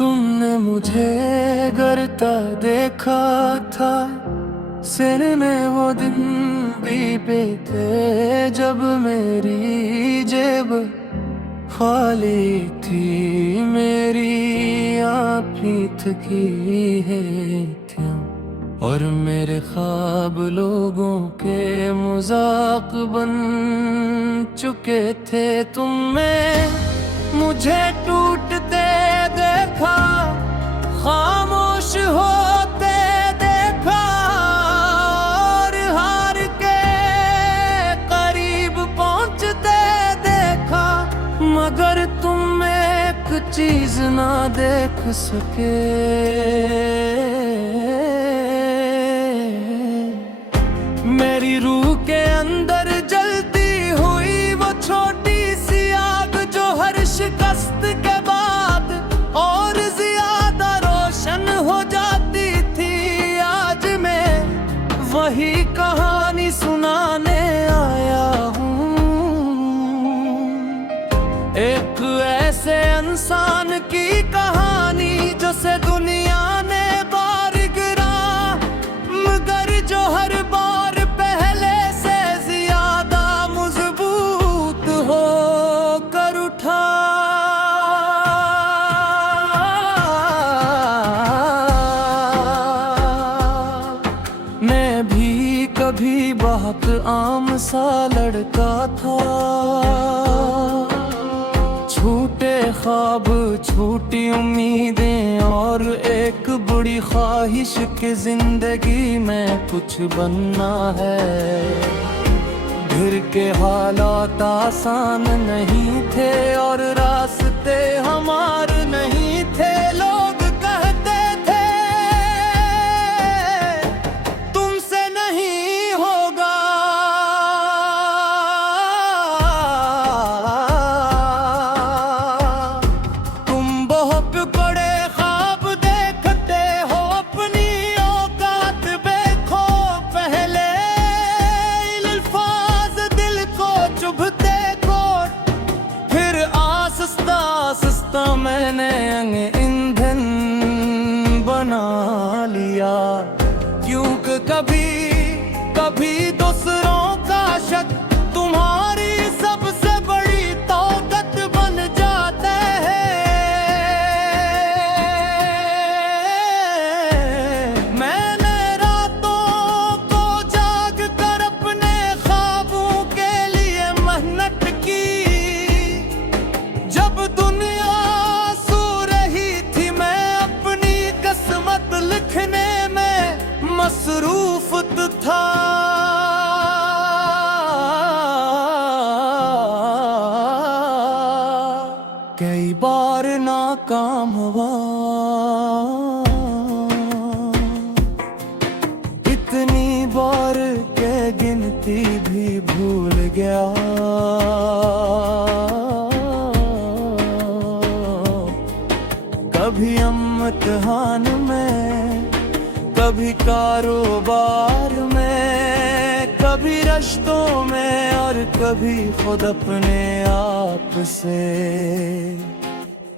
तुमने मुझे करता देखा था, सिर में वो दिन बीते थे जब मेरी जेब खाली थी, मेरी आँखें थकी है थीं और मेरे ख्वाब लोगों के मजाक बन चुके थे। तुमने मुझे टूटते देखा, खामोश होते देखा और हार के करीब पहुंचते देखा, मगर तुम एक चीज ना देख सके। मेरी रूह के अंदर जलती हुई वो छोटी सी आग जो हर शिकस्त के बाद और ज्यादा रोशन हो जाती थी। आज मैं वही कहानी सुनाने आया हूँ, एक ऐसे इंसान की कहानी जो से दुनिया ने बार गिरा, मगर जो हर बार पहले से ज्यादा मजबूत हो कर उठा। मैं भी कभी बहुत आम सा लड़का था, छूटे ख्वाब छूटी उम्मीदें और एक बुरी ख्वाहिश कि जिंदगी में कुछ बनना है। घर के हालात आसान नहीं थे और रास्ते हमारे नहीं थे। लोग कहते थे तुमसे नहीं होगा, मैंने ईंधन बना लिया, क्योंकि कभी कभी दूसरों का शक तुम्हारी सबसे बड़ी ताकत बन जाता है। मैंने रातों को जाग कर अपने ख्वाबों के लिए मेहनत की, जब दुनिया लिखने में मसरूफ था। कई बार नाकाम हुआ, इतनी बार के गिनती भी भूल गया। कभी इम्तिहान में, कभी कारोबार में, कभी रिश्तों में और कभी खुद अपने आप से।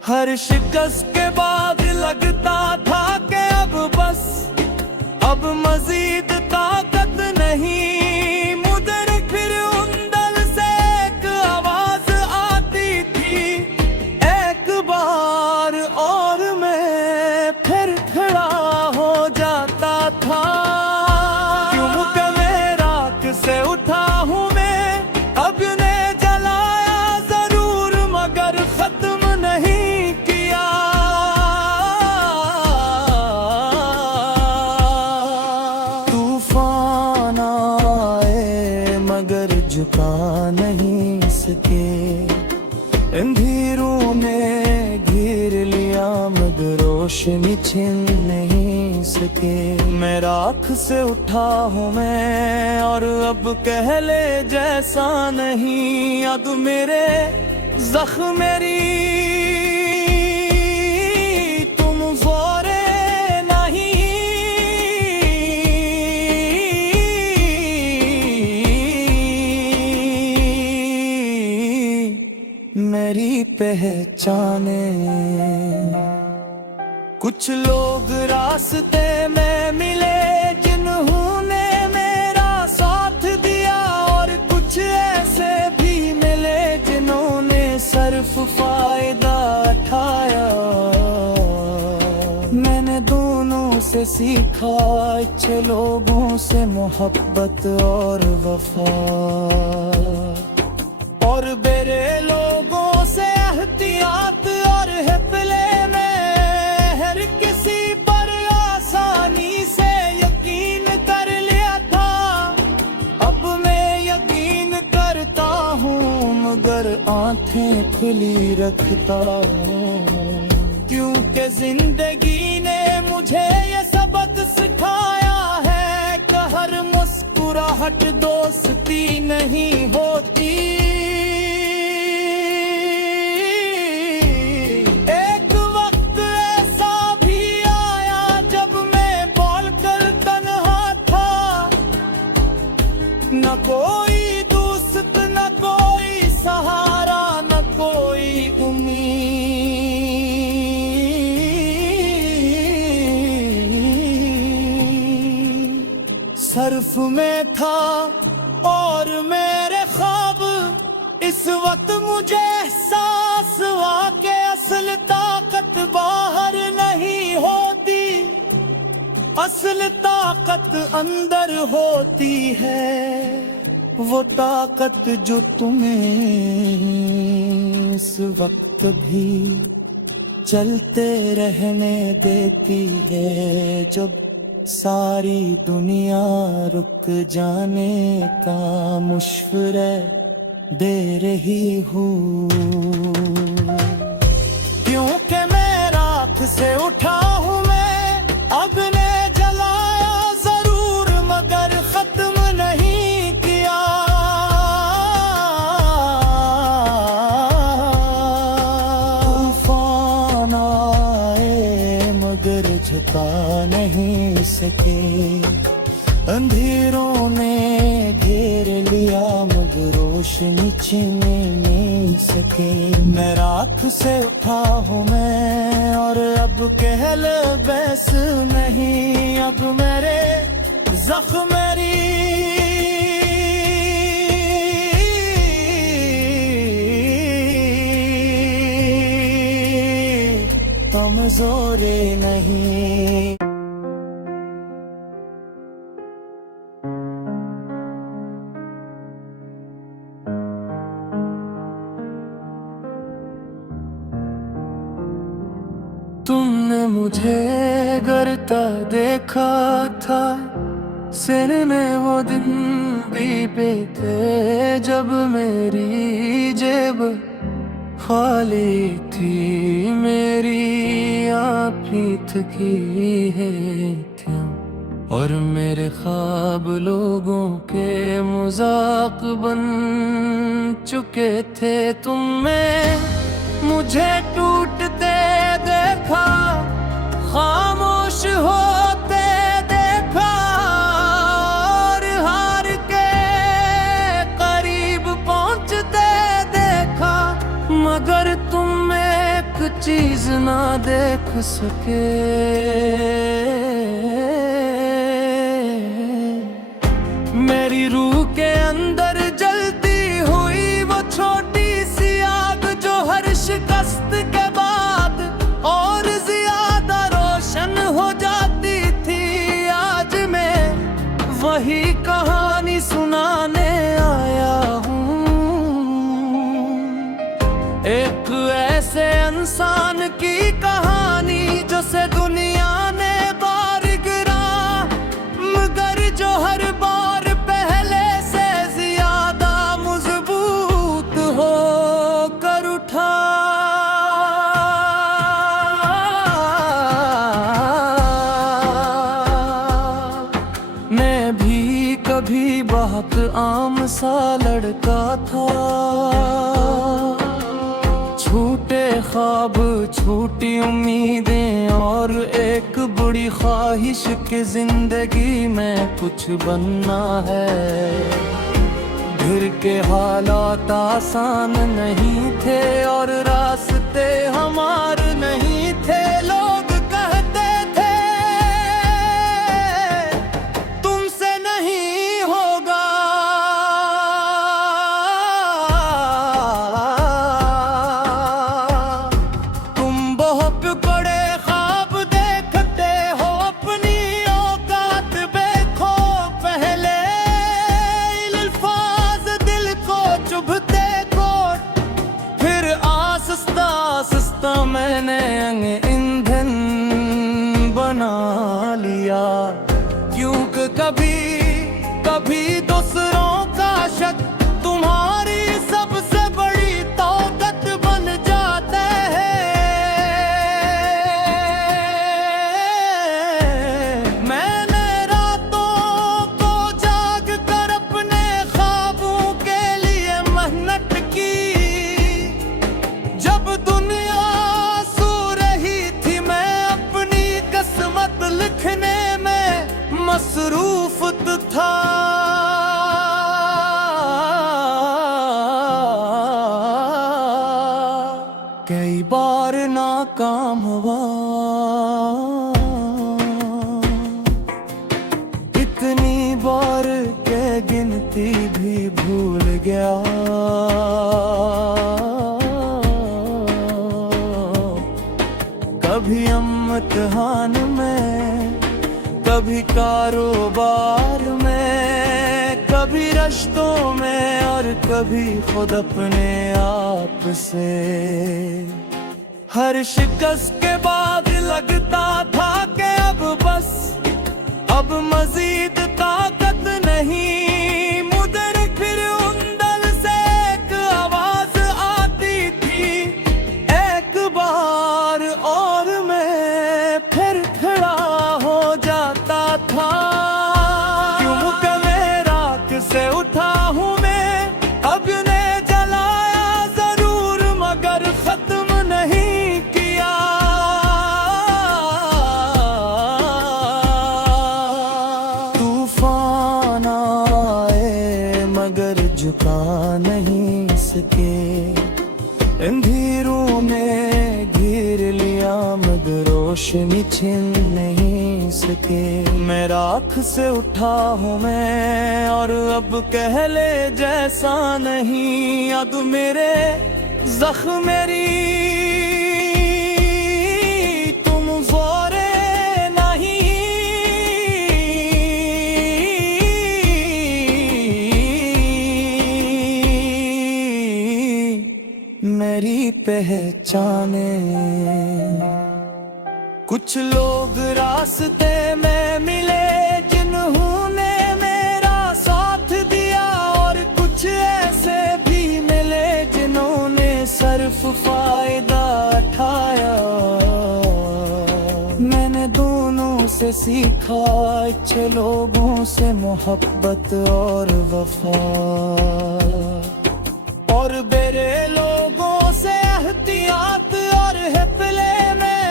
हर शिकस्त के बाद लगता था कि अब बस, अब मजीद ताकत नहीं, मुझे फिर उन दिल से एक आवाज आती थी, एक बार और मैं फिर खड़ा हो जाता था। क्यों कि मैं राख से उठा हूँ मैं, अब ने जलाया जरूर मगर खत्म नहीं किया। तूफान आए मगर झुका नहीं सके, अंधेरों में घेर लिया मगर रोशनी छीन नहीं सके। मैं राख से उठा हूँ मैं और अब कह ले जैसा नहीं, अब मेरे जख्म मेरी तुम ज़ोरे नहीं। मेरी पहचाने कुछ लोग रास्ते में मिले जिन्होंने मेरा साथ दिया, और कुछ ऐसे भी मिले जिन्होंने सिर्फ फायदा उठाया। मैंने दोनों से सीखा, अच्छे लोगों से मोहब्बत और वफा, और बुरे लोगों से एहतियात और हिफले में हर किसी पर आसानी से यकीन कर लिया था। अब मैं यकीन करता हूँ मगर आंखें खुली रखता हूँ, क्योंकि जिंदगी ने मुझे ये सबक सिखाया है कि हर मुस्कुराहट दोस्ती नहीं होती। एक वक्त ऐसा भी आया जब मैं बोलकर तन्हा था, न कोई दोस्त न कोई सहारा न कोई उम्मीद। सर्फ में था और मेरे ख्वाब, इस वक्त मुझे एहसास हुआ कि असल ताकत बाहर नहीं होती, असल ताकत अंदर होती है। वो ताकत जो तुम्हें इस वक्त भी चलते रहने देती है, जब सारी दुनिया रुक जाने का मुशवरा दे रही हूँ। क्योंकि मैं राख से उठा हूँ, मैं आग ने जलाया जरूर मगर खत्म नहीं किया। तूफान आए मगर झुका नहीं सके, अंधेरों ने घेर लिया मगर रोशनी छीन नहीं सके। मैं राख से उठा हूँ मैं, और अब कहल बस नहीं, अब मेरे जख्म मेरी कमजोरी नहीं। तुमने मुझे करता देखा था, सिर में वो दिन भी बीते जब मेरी जेब खाली थी, मेरी आँखें थकी है क्यों, और मेरे ख्वाब लोगों के मजाक बन चुके थे। तुमने मुझे टूटते देखा, खामोश होते देखा, और हार के करीब पहुंचते देखा, मगर तुम एक चीज ना देख सके। मेरी रूह के अंदर जलती हुई वो छोटी सी आग, जो हर शिकस्त के बाद और ज्यादा रोशन हो जाती थी। आज मैं वही कहानी सुनाने आया हूँ, एक ऐसे इंसान की कहानी जो से दुनिया ने बार गिरा, मगर जो हर बार पहले से ज्यादा मजबूत हो कर उठा। मैं भी कभी बहुत आम सा लड़का था, छूटे ख्वाब छूटी उम्मीदें और एक बुरी ख्वाहिश कि जिंदगी में कुछ बनना है। घर के हालात आसान नहीं थे और रास्ते हमारे नहीं थे। लोग कहते लिया। क्योंकि कभी कभी दूसरों का शक तुम्हारी सबसे बड़ी ताकत बन जाता है। मैंने रातों को जाग कर अपने ख्वाबों के लिए मेहनत की। जब दुनिया सो रही थी मैं अपनी किस्मत लिखने में मसरूफ था। कई बार नाकाम हुआ, इतनी बार के गिनती भी भूल गया। कभी इम्तिहान में, कभी कारोबार में, कभी रिश्तों में और कभी खुद अपने आप से। हर शिकस्त के बाद लगता था कि अब मजीद ताकत नहीं। मुझे फिर उन दल से एक आवाज आती थी, एक बार और मैं फिर खड़ा हो जाता था। क्योंकि मैं राख से उठा हूँ मैं, अग्नि जलाया जरूर मगर खत्म नहीं किया। तूफान आए मगर झुका नहीं सके, अंधेरों में घेर लिया मगर रोशनी छिन नहीं सके। मैं राख से उठा हूँ मैं और अब कह ले जैसा नहीं। अब मेरे जख्म मेरी तुम ज़ोरे नहीं। मेरी पहचाने कुछ लोग रास्ते में मिले जिन्होंने मेरा साथ दिया, और कुछ ऐसे भी मिले जिन्होंने सिर्फ फायदा उठाया। मैंने दोनों से सीखा, अच्छे लोगों से मोहब्बत और वफा, और बुरे लोगों से एहतियात और हिफले में।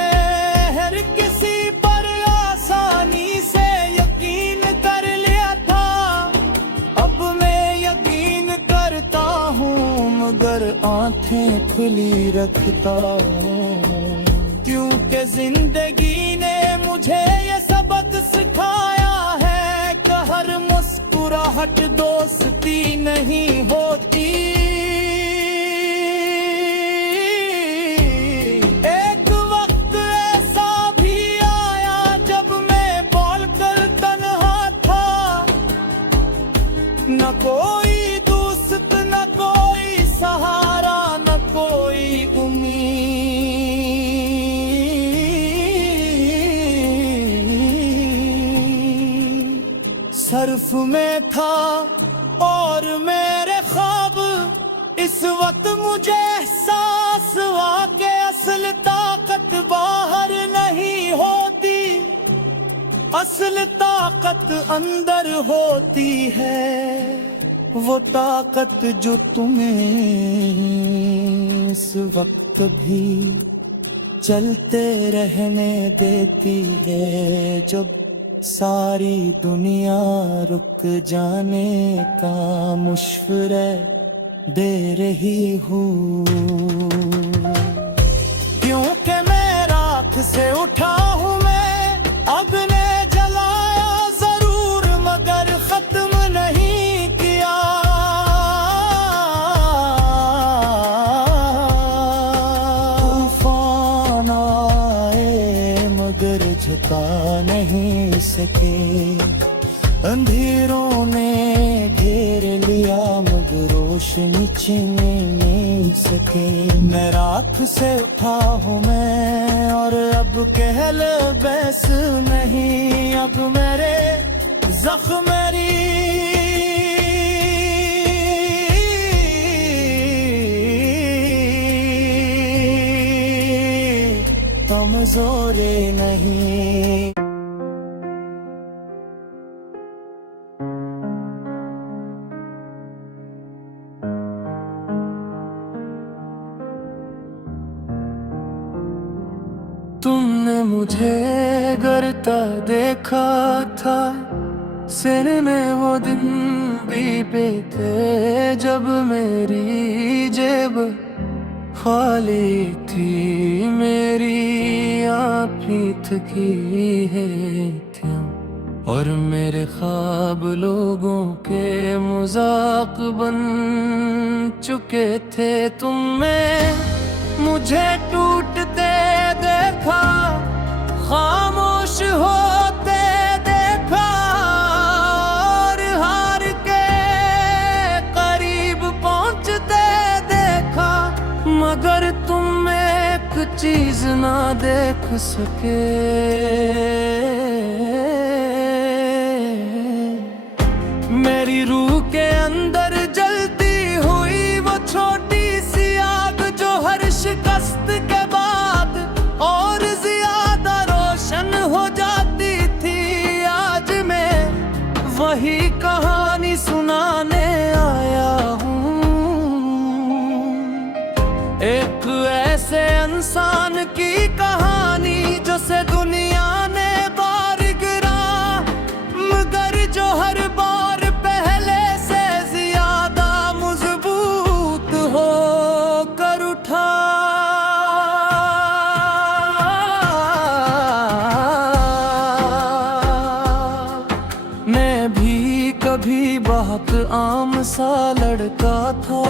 हर किसी पर आसानी से यकीन कर लिया था, अब मैं यकीन करता हूँ मगर आंखें खुली रखता हूँ। क्योंकि जिंदगी ने मुझे ये सबक सिखाया है कि हर मुस्कुराहट दोस्ती नहीं होती। न कोई दोस्त, न कोई सहारा, न कोई उम्मीद। सिर्फ मैं था और मेरे ख्वाब। इस वक्त मुझे एहसास हुआ कि असल ताकत बाहर नहीं होती, असल ताकत अंदर होती है। वो ताकत जो तुम्हें इस वक्त भी चलते रहने देती है, जब सारी दुनिया रुक जाने का मुशवरा दे रही हूँ। क्योंकि मैं राख से उठा हूँ मैं, अग्नि जलाया जरूर मगर खत्म नहीं किया। तूफान आए मगर झुका नहीं सके, अंधेरों ने घेर लिया मगर रोशनी छीन नहीं सके। मैं राख से उठा हूँ मैं और अब कह लो बस नहीं। अब मेरे जख्म मेरी कमजोरी नहीं। तुमने मुझे करता देखा था, सिर में वो दिन बीते थे जब मेरी जेब खाली थी। मेरी आँखें थकी है क्यों और मेरे ख्वाब लोगों के मजाक बन चुके थे। तुमने मुझे टूटते देखा, खामोश होते देखा और हार के करीब पहुंचते देखा। मगर तुम एक चीज ना देख सके, मेरी रूह के अंदर जलती हुई वो छोटी सी आग जो हर शिकस्त के बाद और ज्यादा रोशन हो जाती थी। आज मैं वही कहानी सुनाने आया हूँ, एक ऐसे इंसान की कहानी जो से दुनिया ने बार गिरा मगर जो हर बार पहले से ज्यादा मजबूत हो कर उठा। मैं भी कभी बहुत आम सा लड़का था,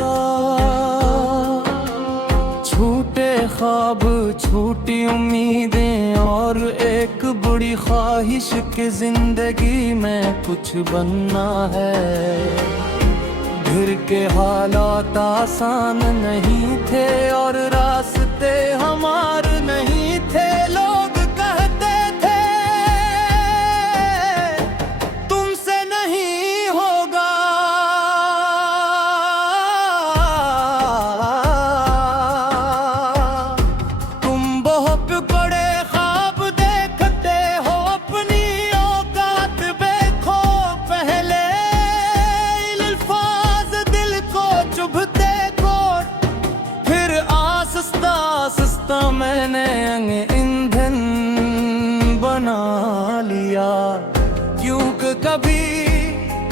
छूटे ख्वाब छूटी उम्मीदें और एक बुरी ख्वाहिश कि जिंदगी में कुछ बनना है। घर के हालात आसान नहीं थे और रास्ते हमारे नहीं थे। लोग कहते थे तुमसे नहीं होगा, तुम बहुत बड़े ख्वाब देखते हो, अपनी औकात देखो। पहले अल्फाज दिल को चुभते को, फिर आहिस्ता आहिस्ता मैंने ईंधन बना लिया। क्योंकि कभी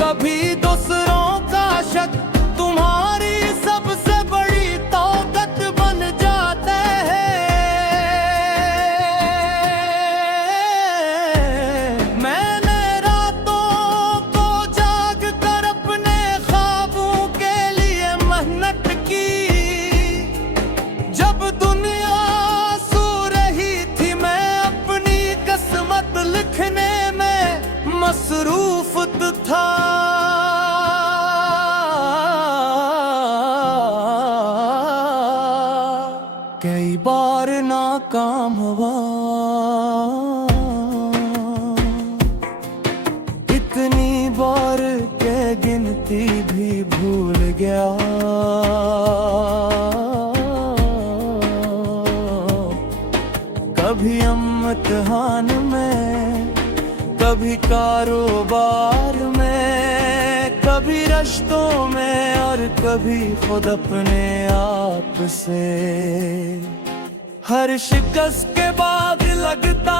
कभी दूसरों का शक तुम्हारी सबसे बड़ी ताकत बन जाता है। मैंने रातों को जाग कर अपने ख्वाबों के लिए मेहनत की। जब दुनिया सो रही थी मैं अपनी किस्मत लिखने में मसरूफ था। कई बार नाकाम हुआ, इतनी बार के गिनती भी भूल गया। कभी इम्तिहान में, कभी कारोबार में, कभी रिश्तों में और कभी खुद अपने आप से। हर शिकस्त के बाद लगता